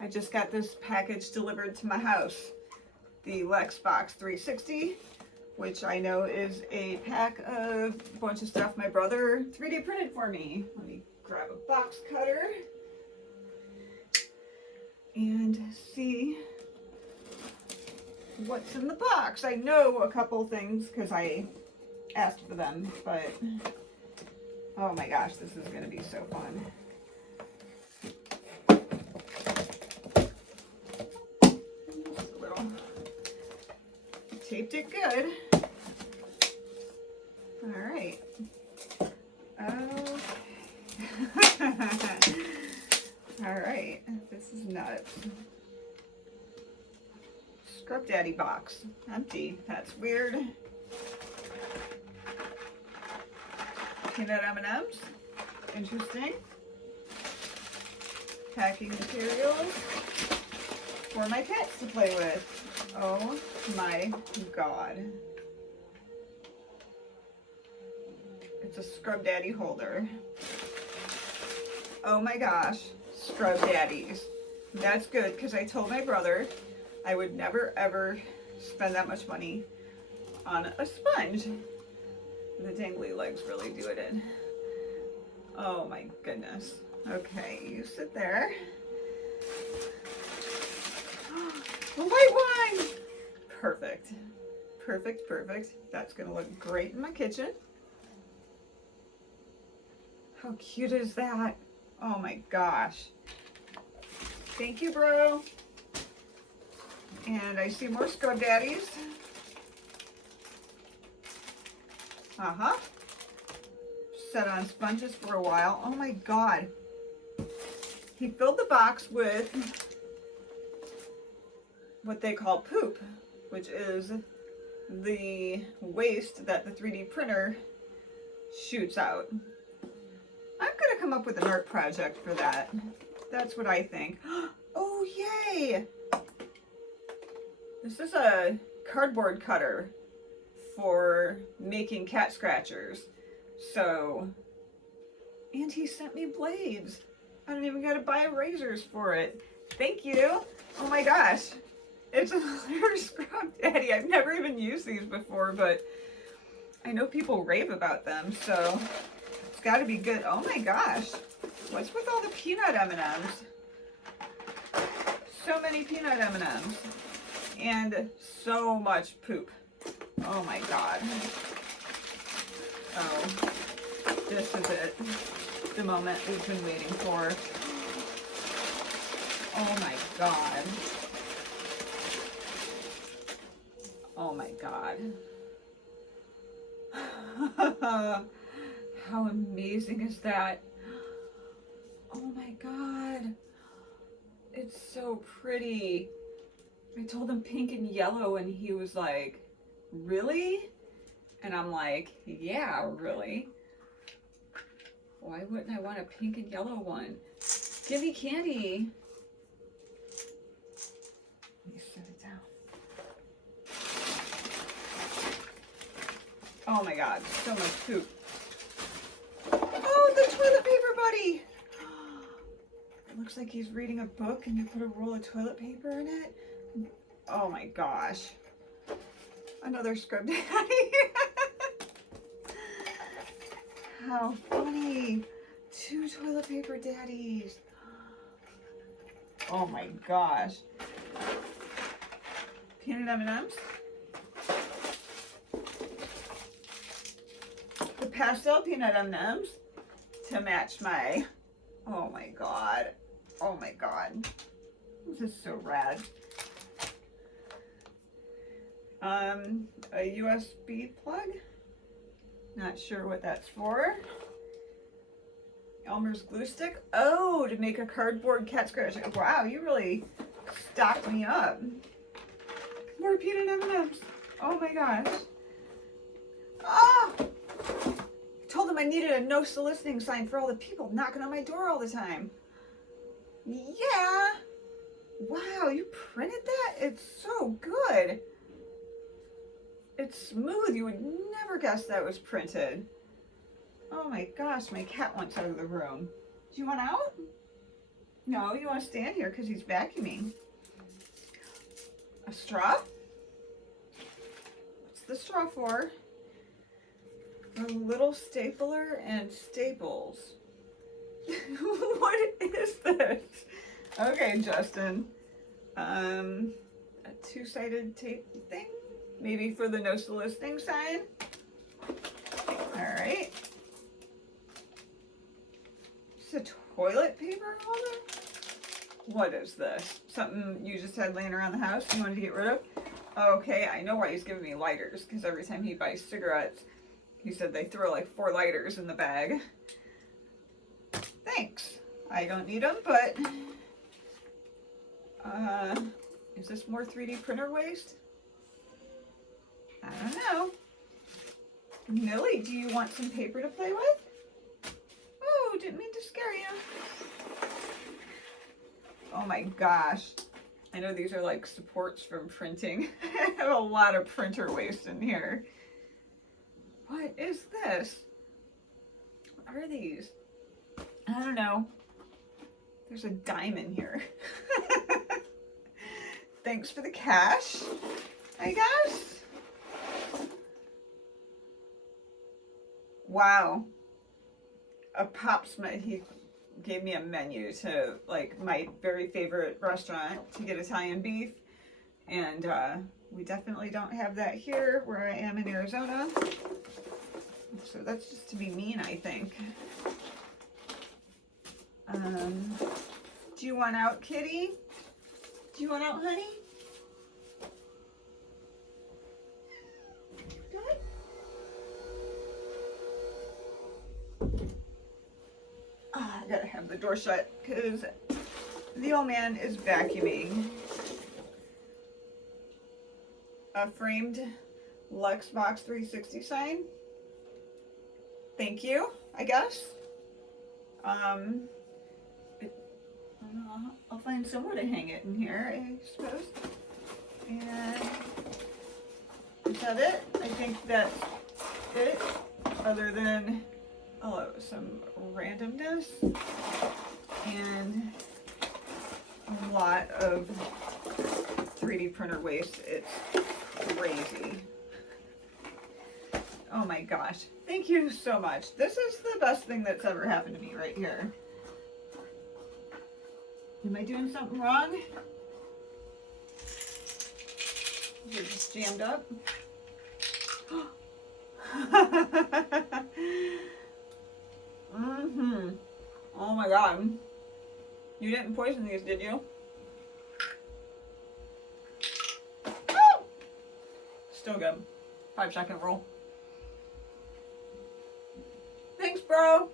I just got this package delivered to my house. The Lexbox 360, which I know is a pack of a bunch of stuff my brother 3D printed for me. Let me grab a box cutter and see what's in the box. I know a couple things because I asked for them, but oh my gosh, this is going to be so fun. Just a little. Taped it good. All right. Oh. All right. This is nuts. Scrub Daddy box. Empty. That's weird. Peanut M&Ms. Interesting. Packing materials for my pets to play with. Oh my God. It's a Scrub Daddy holder. Oh my gosh. Scrub Daddies. That's good because I told my brother I would never ever spend that much money on a sponge. The dangly legs really do it in. Oh my goodness. Okay, you sit there. The white one! Perfect. Perfect, perfect. That's gonna look great in my kitchen. How cute is that? Oh my gosh. Thank you, bro. And I see more Scrub Daddies. Uh-huh. Set on sponges for a while. Oh my God. He filled the box with what they call poop, which is the waste that the 3D printer shoots out. I'm gonna come up with an art project for that. That's what I think. Oh, yay! This is a cardboard cutter for making cat scratchers. So, and he sent me blades. I don't even gotta buy razors for it. Thank you. Oh my gosh. It's a Scrub Daddy. I've never even used these before, but I know people rave about them, so it's gotta be good. Oh my gosh. What's with all the peanut M&Ms? So many peanut M&Ms. And so much poop. Oh my God. Oh, this is it. The moment we've been waiting for. Oh my God. Oh my God. How amazing is that? Oh my God. It's so pretty. I told him pink and yellow and he was like, really? And I'm like, yeah, really. Why wouldn't I want a pink and yellow one? Give me candy. Let me set it down. Oh my God, so much poop. Oh, the toilet paper buddy. It looks like he's reading a book and you put a roll of toilet paper in it. Oh my gosh. Another Scrub Daddy. How funny. 2 toilet paper daddies. Oh my gosh. Peanut M&Ms. The pastel peanut M&Ms to match my, oh my God. Oh my God. This is so rad. A USB plug. Not sure what that's for. Elmer's glue stick. Oh, to make a cardboard cat scratch. Wow, you really stocked me up. More peanut M&Ms. Oh my gosh. Oh! Told him I needed a no soliciting sign for all the people knocking on my door all the time. Yeah. Wow, you printed that? It's so good. It's smooth. You would never guess that was printed. Oh my gosh, my cat wants out of the room. Do you want out? No, you want to stand here because he's vacuuming. A straw? What's the straw for? A little stapler and staples. What is this? Okay, Justin. A two-sided tape thing? Maybe for the no soliciting sign? Alright. It's a toilet paper holder? What is this? Something you just had laying around the house you wanted to get rid of? Okay, I know why he's giving me lighters, because every time he buys cigarettes, he said they throw like 4 lighters in the bag. Thanks. I don't need them, but is this more 3D printer waste? I don't know. Millie, do you want some paper to play with? Oh, didn't mean to scare you. Oh my gosh. I know these are like supports from printing. I have a lot of printer waste in here. What is this? What are these? I don't know. There's a dime in here. Thanks for the cash, I guess. Wow. A Popsma, he gave me a menu to like my very favorite restaurant to get Italian beef. And we definitely don't have that here where I am in Arizona. So that's just to be mean, I think. Do you want out, kitty? Do you want out, honey? Good. I gotta have the door shut because the old man is vacuuming. A framed Luxbox 360 sign. Thank you, I guess. I don't know, I'll find somewhere to hang it in here, I suppose. And is that it? I think that's it, other than some randomness and a lot of 3D printer waste. It's crazy. Oh my gosh. Thank you so much. This is the best thing that's ever happened to me right here. Am I doing something wrong? Is it just jammed up? Oh my god. You didn't poison these, did you? Oh! Still good. 5-second rule. Thanks, bro.